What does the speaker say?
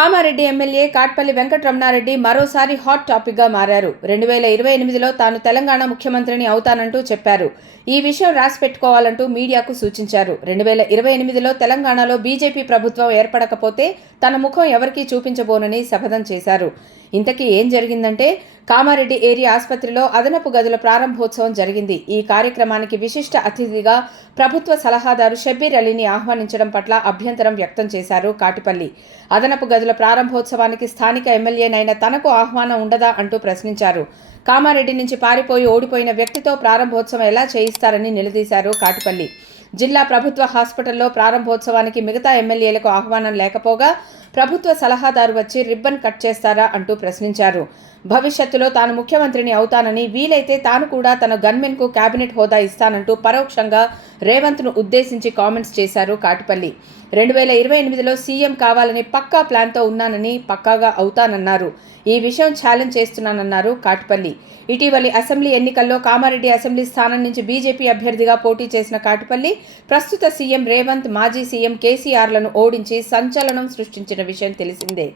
Kamareddy MLA కాట్పల్లి Venkataramana Reddy మరోసారి hot టాపిక్గా మారారు. 2028లో తాను తెలంగాణ ముఖ్యమంత్రిని అవుతానంటూ చెప్పారు. ఈ విషయం రాసి పెట్టుకోవాలంటూ మీడియాకు సూచించారు. 2028లో తెలంగాణలో బీజేపీ ప్రభుత్వం ఏర్పడకపోతే తన ముఖం ఎవరికీ చూపించబోనని శపథం చేశారు. ఇంతకీ ఏం జరిగిందంటే, కామారెడ్డి ఏరియా ఆసుపత్రిలో అదనపు గదుల ప్రారంభోత్సవం జరిగింది. ఈ కార్యక్రమానికి విశిష్ట అతిథిగా ప్రభుత్వ సలహాదారు షబ్బీర్ అలీని ఆహ్వానించడం పట్ల అభ్యంతరం వ్యక్తం చేశారు కాటిపల్లి. అదనపు గదుల ప్రారంభోత్సవానికి స్థానిక ఎమ్మెల్యేనైన తనకు ఆహ్వానం ఉండదా అంటూ ప్రశ్నించారు. కామారెడ్డి నుంచి పారిపోయి ఓడిపోయిన వ్యక్తితో ప్రారంభోత్సవం ఎలా చేయిస్తారని నిలదీశారు కాటిపల్లి. జిల్లా ప్రభుత్వ హాస్పిటల్లో ప్రారంభోత్సవానికి మిగతా ఎమ్మెల్యేలకు ఆహ్వానం లేకపోగా ప్రభుత్వ సలహాదారు వచ్చి రిబ్బన్ కట్ చేస్తారా అంటూ ప్రశ్నించారు. భవిష్యత్తులో తాను ముఖ్యమంత్రిని అవుతానని, వీలైతే తాను కూడా తన గన్మెన్కు కేబినెట్ హోదా ఇస్తానంటూ పరోక్షంగా రేవంత్ను ఉద్దేశించి కామెంట్స్ చేశారు కాటిపల్లి. 2028లో సీఎం కావాలని పక్కా ప్లాన్తో ఉన్నానని, పక్కాగా అవుతానన్నారు. ఈ విషయం ఛాలెంజ్ చేస్తున్నానన్నారు కాటిపల్లి. ఇటీవలి అసెంబ్లీ ఎన్నికల్లో కామారెడ్డి అసెంబ్లీ స్థానం నుంచి బీజేపీ అభ్యర్థిగా పోటీ చేసిన కాటిపల్లి ప్రస్తుత సీఎం రేవంత్, మాజీ సీఎం కేసీఆర్లను ఓడించి సంచలనం సృష్టించిన విషయం తెలిసిందే.